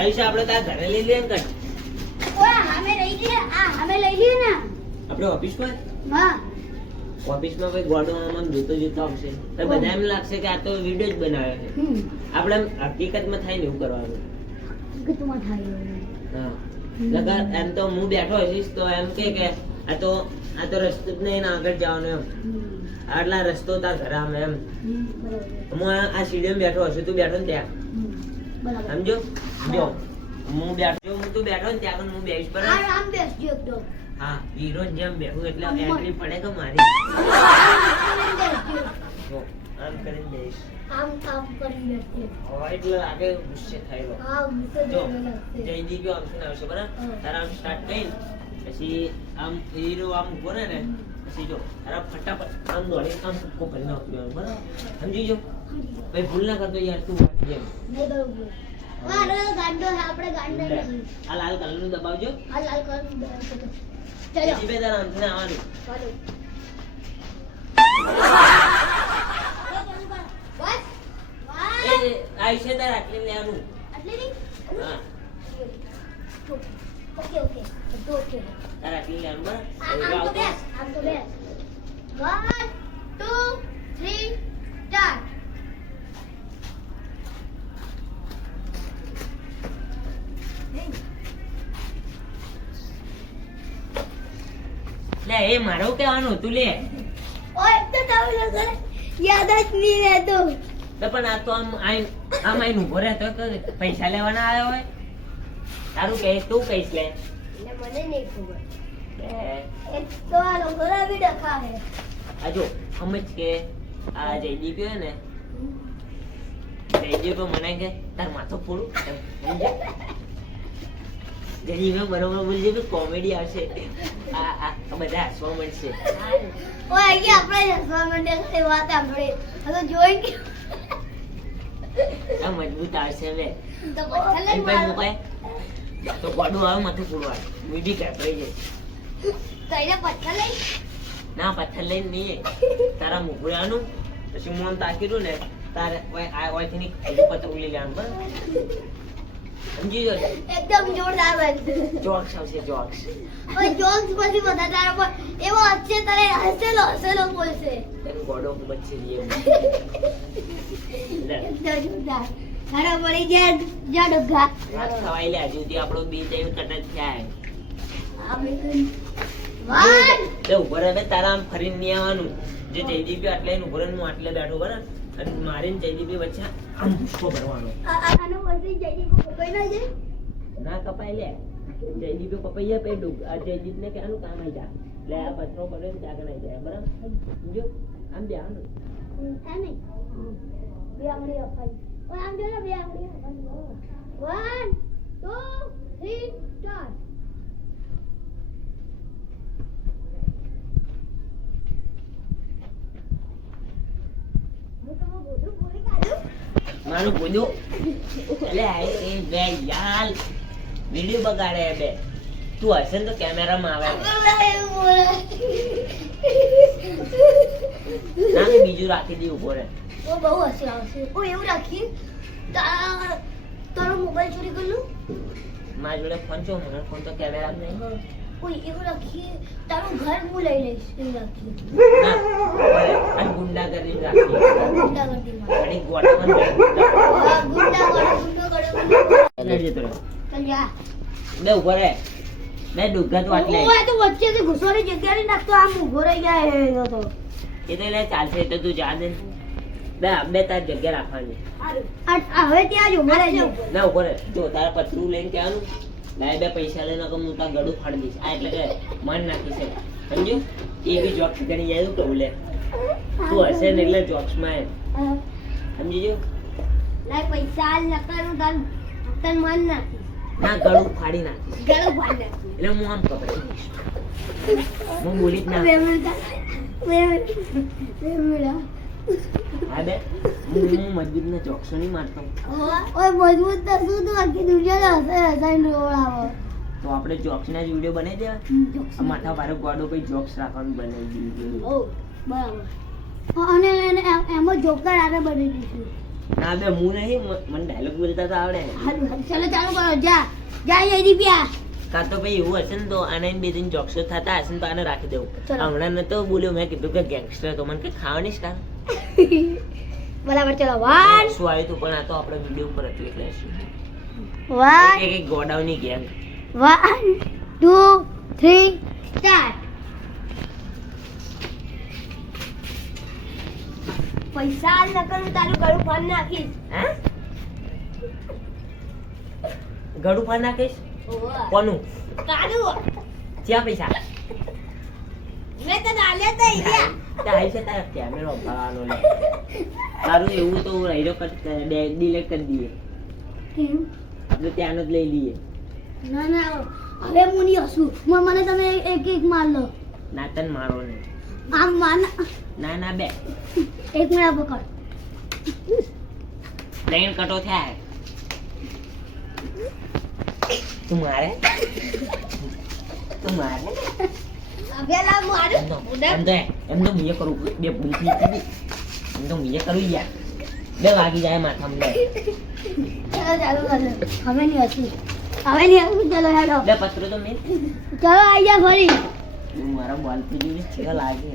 આયુષ્ય આપણે તાર ઘરે લઈ લઈએ ને. ઓય અમે લઈ લઈએ આ અમે લઈ લઈએ ને. આપણે ઓફિસમાં હા. ઓફિસમાં કોઈ ગોડો જોતો જોતો આવશે. તો બધા એમ લાગશે કે આ તો વીડિયો જ બનાવે છે. આપણે હકીકતમાં થાય ને એવું કરવાનું. થાય હા. લગા એમ તો હું બેઠો હશીશ તો એમ કે કે આ તો આ તો રસ્તો જ નહીં આગળ જવાનો એમ. આટલા રસ્તો તાર ઘરે આમ એમ. હું આ આ બેઠો હશે તું બેઠો ને ત્યાં. સમજો? જો. હું બેઠો હું તો બેઠો ને ત્યાં હું બેસીશ બરાબર? રામ બેસજો એકદમ હા હીરો જેમ બેહું એટલે એન્ટ્રી પડે કે મારી? જો આમ કરીને જઈશ આમ કામ કરી બેસજો હવે એટલે આગળ ગુસ્સે થયેલો હા ગુસ્સો જો જેવો ગયો આમથી આવશે બરાબર? તારા આમ સ્ટાર્ટ કરીને પછી આમ હીરો આમ ઊભો ને પછી જો તારા ફટાફટ આમ દોડી આમ કરી નાખતું બરાબર? સમજી જો ભાઈ ભૂલ ના કરતો યાર તું વાત જેમ. નહીં બરોબર. મારો ગાંડો છે, આપણે ગાંડો લે. આ લાલ કલરનું દબાવજો. આ લાલ કલરનું દબાવજો ચલો. તારા આમથી આવવાનું. ચાલો. બસ? એ બસ? આયુષ્ય આટલી લેવાનું આટલી નહીં? હા. Okay okay. બધું ઓકે તારે આટલી લેવાનું બરાબર? આમ તો બેસ આમ તો બેસ. વન ટુ થ્રી સ્ટાર્ટ લે એ મારું કહેવાનું હતું લે. ઓય તો તમે લોકો યાદ જ નહીં રહેતો. તો પણ આ તો આમ આમ આઈને ઊભો રહેતો તો પૈસા લેવાના આવ્યો હોય. તારું કહે તું કહીશ લે. મને નહીં ખબર. તો આ લોકો આ જો સમજ કે આ જયદીપ હોય ને. જયદીપે મને કે તાર માથું ફોડું. એમ સમજ્યો? મેં બરોબર બોલજો કે કોમેડી આવશે. આ બધા હસવા મળશે ઓય અહીંયા આપણે હસવા માંડે છે વાત આપણે હવે જોઈ કે આ મજબૂત આવશે બે તો એમ મુકાય. તો ગોડું આવે માથે ફોડવા મીઠી કાપડી જાય. તઈને પથ્થર લઈ? ના પથ્થર લઈને નહીં. તારા મુકડાનું પછી મોન તાકીરું ને તારે ઓય આ ઓયથી ની પતંગ લઈ લેવાનું બરાબર? સમજી જો એકદમ જોરદાર બનશે જોક્સ આવશે જોક્સ. ઓય જોક્સ પછી બધા તારા પર એવો હશે તારે હસેલો હસેલો બોલશે એનું ગોડો ખૂબ જ છે લે. એકદમ જોરદાર. તારા પડી ગયા જા ડગા. રાત ખવાઈ લે હજુ સુધી આપણો બે થયા વન તે ઊભો તારા આમ ફરીને નહીં આવવાનું. જે જયદીપ આટલે ઊભો રહીને હું આટલે બેઠો બરાબર? અને મારી જયદીપ વચ્ચે આમ ભૂસકો ભરવાનો આનો પછી ના કપાય લે. જયદીપ કપાઈ જાય પછી ડૂબ આ જયદીપ ને કહેવાનું કામ આવી જાય. લે આ પથરો પડે ને આગળ આવી જાય બરાબર? સમજો? આમ બે આનું નહીં બે આંગળી આપવાની આમ જો બે આંગળી આપવાની વન ટુ થ્રી સ્ટાર્ટ બધું મારું બોલ્યું? એટલે એ બે યાર. વીડિયો બગાડે બે. તું હશે ને તો કેમેરામાં આવે. ના બીજું રાખી દે ઊભો રહે. ઓ બહુ હસી આવશે. ઓ એવું રાખી? તારા મોબાઈલ ચોરી કરલું મારા જોડે ફોન છો મને ફોન તો કેમેરા નહીં. કોઈ એવું રાખી તારું ઘર હું લઈ લઈશ એવું રહે. ઊભો રહે. બે ડુગ્ગા તો આટલે. તો ઘૂસવાની જગ્યા નાખતો આમ ઊભો રહી જાય તો. એ તો એટલે ચાલશે તો તું જા બે બે તાર જગ્યા રાખવાની. હવે ત્યાં જ ઊભો રહેજો ના ઊભો રહે. જો તારા પતરું લઈને કહેવાનું? બે પૈસા લઈને કે હું તાર ગળું ફાડી દઈશ. આ એટલે કે મન નાખી છે. સમજો એ બી જોક્સ ગણી જાય તો બોલે. તું હશે ને એટલે જોક્સમાં એમ. સમજી જો લાય પૈસા હાલ નકારું તાર તન મન નાખી ના ગળું ફાડી નાખી ગળું ફાડી નાખી એટલે હું આમ પકડી હું બોલી જ ના બે મિનિટ બે મિનિટ બે મિનિટ હા બે હું હું મજબૂત ને જોક્સો નહીં મારતો ઓય મજબૂત તો શું તું આખી દુનિયાને હસે હસાઈને રોડાવો તો આપણે જોક્સના જ વીડિયો બનાવી દેવા? માથા ભારે ગોડો પછી જોક્સ રાખવાનું બનાવી દીધું બરાબર. અને એમાં જોકર આગળ બની દઈશું ના બે હું નહીં મને ડાયલોગ બોલતા તો આવડે. ચાલો ચાલુ કરો જા. જા જયદીપ યા કાં તો ભાઈ એવું હશે ને તો આને બે દિન જોક્સો થતા હશે ને તો આને રાખી દેવું. હમણાં નતો બોલ્યો મેં કીધું કે ગેંગસ્ટર તો મને કે ખાવાની સ્ટાર બરાબર ચલો વન. શું આવ્યું તું? પણ આ તો આપણે વિડિયો ઉપર હતું એટલે વન. એક એક ગોડાઉનની game one two three start પૈસા નકર હું તારું ગળું ફોન નાખીશ. હા? ગળું ફોન નાખીશ? કોનું? કાઢું જ્યાં પૈસા? મેં તો આલ્યા તા ઈયા ત્યાં છે તારા કેમેરો ભરાવાનો લે. તારું એવું તો રાઈડો ડિલેટ કરી દઈએ. કેમ? આપણે ત્યાંનો જ લઈ લઈએ. ના ના હવે હું નહીં હસું. મને તમે એક એક માર લો. નાતન મારો ને. આમ માન ના ના બે. એક મિનિટ પકડ. ત્રણ કટો થાય. તું મારે? તું મારે? હવે લા મારું એમ તો એમ તો એમ તો મુએ કરું બે બૂટ નીકળી ગઈ. એમ તો મુએ કરું યાર બે વાગી જાય માથામાં લે ચાલો ચાલુ કર લે હવે નહીં હસું હવે નહીં હસું ચાલો હેડો બે પત્રો તો મેં ચાલો આઈ જા ફરી તું મારા બાલ પર જોઈ છે લાગે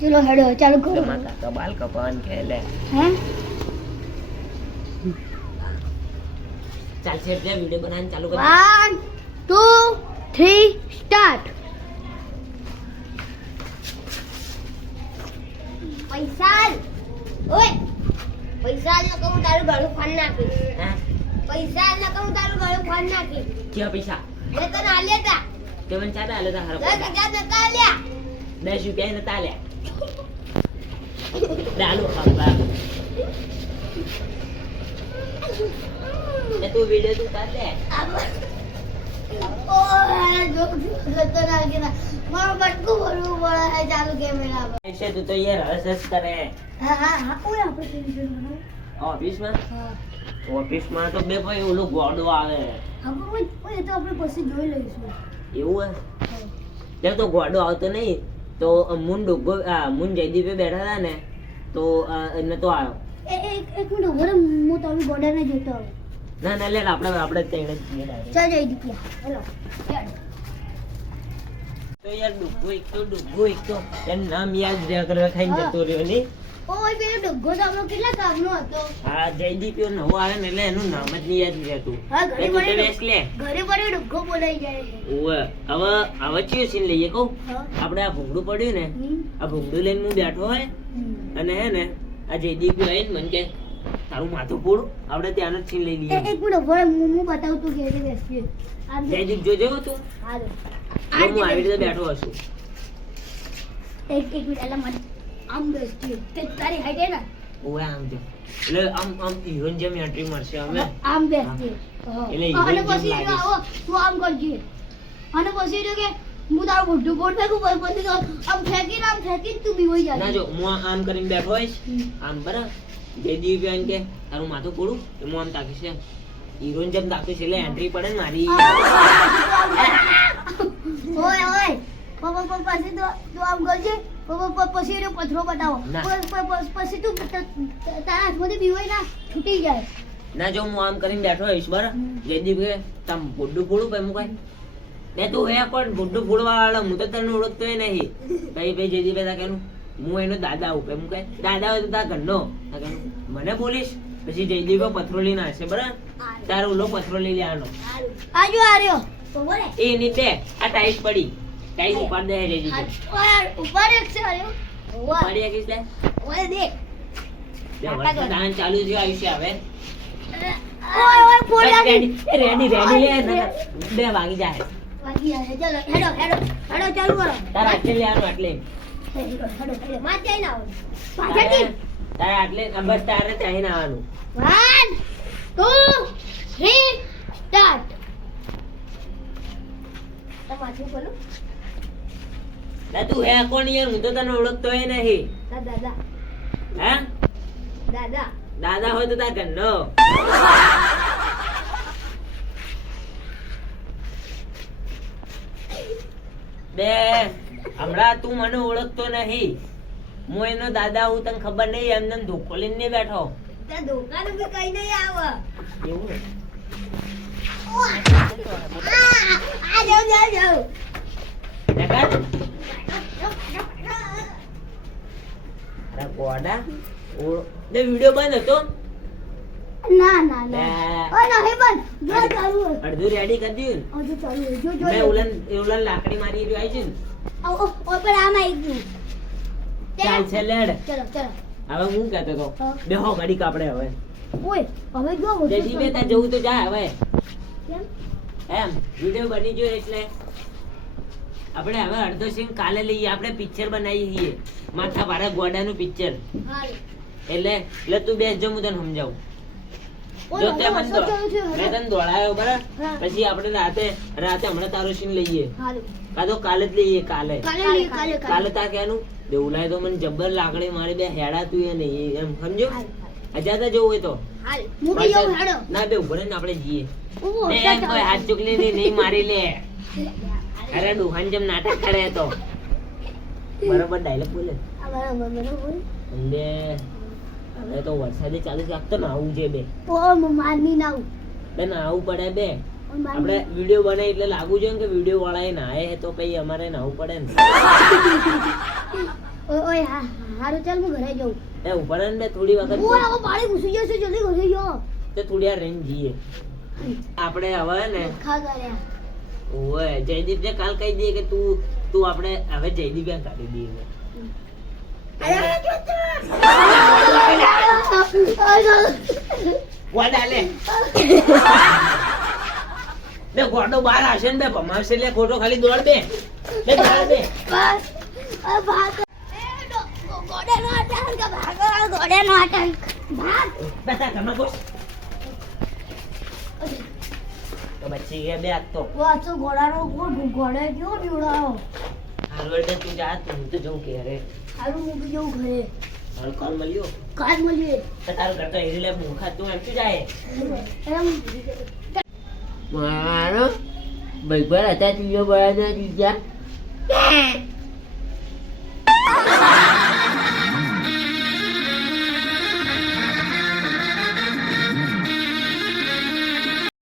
ચલો હેડો ચાલુ કરો તમારા કાકા બાલ કપાન કે લે હે ચાલ છે એટલે વિડિયો બનાવવાનું ચાલુ કર વન ટુ થ્રી સ્ટાર્ટ પૈસા ઓય પૈસા ન કહું તારું ગળું ફાન નાખી પૈસા ન કહું તારું ગળું ફાન નાખી ક્યાં પૈસા? મેં તને આલ્યા તા. તે મને ચાતા હાલે તા હારો દસ હજાર નતા આલ્યા. દસ રૂપિયા નતા આલ્યા. ડાલો ખાવા ને તું વીડિયો તું તાર લે. ચાલુ આવે તો આપણે પછી જોઈ લઈશું એવું હે ત્યારે તો ગોડો આવતો નહીં તો મુન ડોગો મુન જયદીપે બેઠા હતા ને તો એમને તો આવ્યો એક મિનિટ હું તારું બોર્ડરને જોતો આવું ના ના લે આપણે આપણે ત્રણ જ છીએ direct. ચાલ જઈ દીપિયા. હેલો તો યાર ડુગ્ગો એક તો ડુગ્ગો એક તો એનું નામ યાદ રહ્યા કરવા ખાઈને જતો રહ્યો નહીં? ઓય પેલો ડગ્ગો તો આપણો કેટલા કામનો હતો? હા જયદીપ એવો નવો આવે ને એટલે એનું નામ જ નહીં યાદ રહેતું હા ઘરે પડે ઘરે પડે ડગ્ગો બોલાઈ જાય ઓવે હવે હવે ચિયો સીન લઈએ કહું? આપણે આ ભૂંગળું પડ્યું ને આ ભૂંગળું લઈને હું બેઠો હોય અને હે ને આ જયદીપ આવીને મને કે તારું માથું પૂરું આપણે ત્યાંનો સીન લઈ લઈએ. એક મિનિટ ઊભો હું હું બતાવું તું કેવી રીતે બેસી. જયદીપ જોજો તું. હાલો. હું આવી રીતે બેઠો હશું. એક એક મિનિટ એટલે મને આમ બેસતી તે તારી હાઈટ હે ને? ઓવે આમ જો એટલે આમ આમ હિરોઈન જેમ એન્ટ્રી મળશે અમે. આમ બેસતી એટલે અને પછી તું આમ કરજે. અને પછી જો કે હું તારું મોઢું બોટ ફેંકું પછી પછી તો આમ ફેંકીને આમ ફેંકીને તું બીવાઈ જાય ના જો હું આમ કરીને બેઠો હોઈશ. આમ બરાબર. જયદીપ એમ કે તારું માથું પોડું તો હું આમ તાકીશ એમ. હિરોઈન જેમ તાકીશ એટલે એન્ટ્રી પડે ને મારી. ઓય ઓય પપ્પા પપ્પા પછી તો તું આમ કરજે. પપ્પા પછી એનો પથરો બતાવો. પછી તું તારા હાથમાંથી બીવાઈ ના છૂટી જાય. ના જો હું આમ કરીને બેઠો હોઈશ બરાબર? જયદીપ કે તમ ગુડ્ડું ફોડું ભાઈ મુકાય. મેં તું હે પણ ગુડ્ડું ફોડવા વાળો હું તો તને ઓળખતો નહીં. ભાઈ ભાઈ જયદીપ તા કહેલું હું એનો દાદા હું ભાઈ દાદા હોય તો તારા ઘરનો. મને બોલીશ? પછી જયદીપ પથરો લઈને આવશે બરાબર? તારો ઓલો પથરો લઈ લેવાનો. આજુ આર્યો એ એની આ ટાઈસ પડી. ટાઈસ ઉપર દે જયદીપ. ઉપર એક છે આર્યો પડી એકીશ લે ઓય દેખ ચાલુ થયો આયુષ્ય હવે. રેડી રેડી લે બે વાગી જાય. બાકી છે ચલો હેડો હેડો હેડો ચાલુ કરો. તારા આટલે લેવાનું માં જઈ ના પાછળથી? તારે આટલે બસ તારે ત્યાં આવવાનું. વન ટુ થ્રી સ્ટાર્ટ તમારું બોલો. લા તું હે કોણ યાર? હું તો તને ઓળખતો ય નહીં દાદા. હે? દાદા. દાદા હોય તો તાર ગંડો બે. હમણાં તું મને ઓળખતો નહીં. હું એનો દાદા હું તને ખબર નહીં એમને ધોકો લઈને નહીં બેઠો. ત્યાં બી કઈ નહીં આવે. એવું આ ગોડા. વિડિયો બંધ હતો? ના ના ના. લે. ઓ નહીં બંધ. જો ચાલુ અડધું રેડી કરી દીધું ને? ચાલુ જો જો મેં ઉલન ઉલન લાકડી મારી આવી છે ને? ઓ ઓ ઓ આવી ગયું. ચાલ છે લેડ. ચલો ચલો. હવે હું કહેતો તો બેહો ઘડીક આપણે હવે. ઓય હવે જો બધું જયદીપ જવું તો જા હવે. કેમ? એમ વિડિયો બની ગયો એટલે. આપણે હવે અડધો સીન કાલે લઈએ આપણે પિક્ચર બનાવીએ છીએ માથા ભારે ગોડાનું પિક્ચર એટલે એટલે તું બેસજો હું તને સમજાવું. જો તે મને તો મેં તને દોડાયો બરાબર? પછી આપણે રાતે રાતે હમણાં તારો સીન લઈએ. કાં તો કાલે જ લઈએ કાલે. કાલે તા કેનું દેવલાય તો મને જબ્બર લાકડી મારી બે હેડા તું એ નહીં એમ સમજો? અજાતા જવું હોય તો. ના બે ઉભરે ને આપણે જઈએ. કોઈ હાથ ચૂકલી નહીં નહીં મારી લે. અરે ડુહાન જેમ નાટક કરે તો. બરોબર ડાયલોગ બોલે. બરોબર બરાબર, બરાબર. હવે તો વરસાદે ચાલુ છે. આજ તો નાવું છે બે. ઓ, હું મારની ના આવું. બે નાવું પડે બે. આપણે વીડિયો બનાવી એટલે લાગુ જોઈએ કે વીડિયો વાળા નાહે તો પછી અમારે નાવું પડે ને. ઓય, હા, હારું, ચાલ, હું ઘરે જઉં. એ ઉપર ને બે થોડી વખત. ઓય, આવો પાણી ઘૂસી જશે, જલ્દી ઘરે જો તે થોડી આ રેન જઈએ. આપણે હવે ને ખા કર્યા. ઓય જયદીપ ને કાલ કહી દઈએ કે તું તું આપણે હવે જયદીપ ને કાઢી દઈએ. ગોડા લે બે ગોડો બહાર આવશે ને બે ભમાવશે લે ખોટો ખાલી દોડ બે બે દોડ બે બસ. નો આટંક ભાગો. બેટા તમે ઘુસ. તો બચી ગયા બે તો વાંચો, ઘોડાનો ઘોડ- ઘોડે કેવો નીવડાયો. દે તું જા તું તો જઉં કે અરે હારું, હું બી જઉં ઘરે. હાલ કોલ મળ્યો કાલ મળ્યો તારું ઘર તો એરી લે મૂર્ખા તું એમ જાય. મારો બૈબર હતા તીજો બળાના બીજા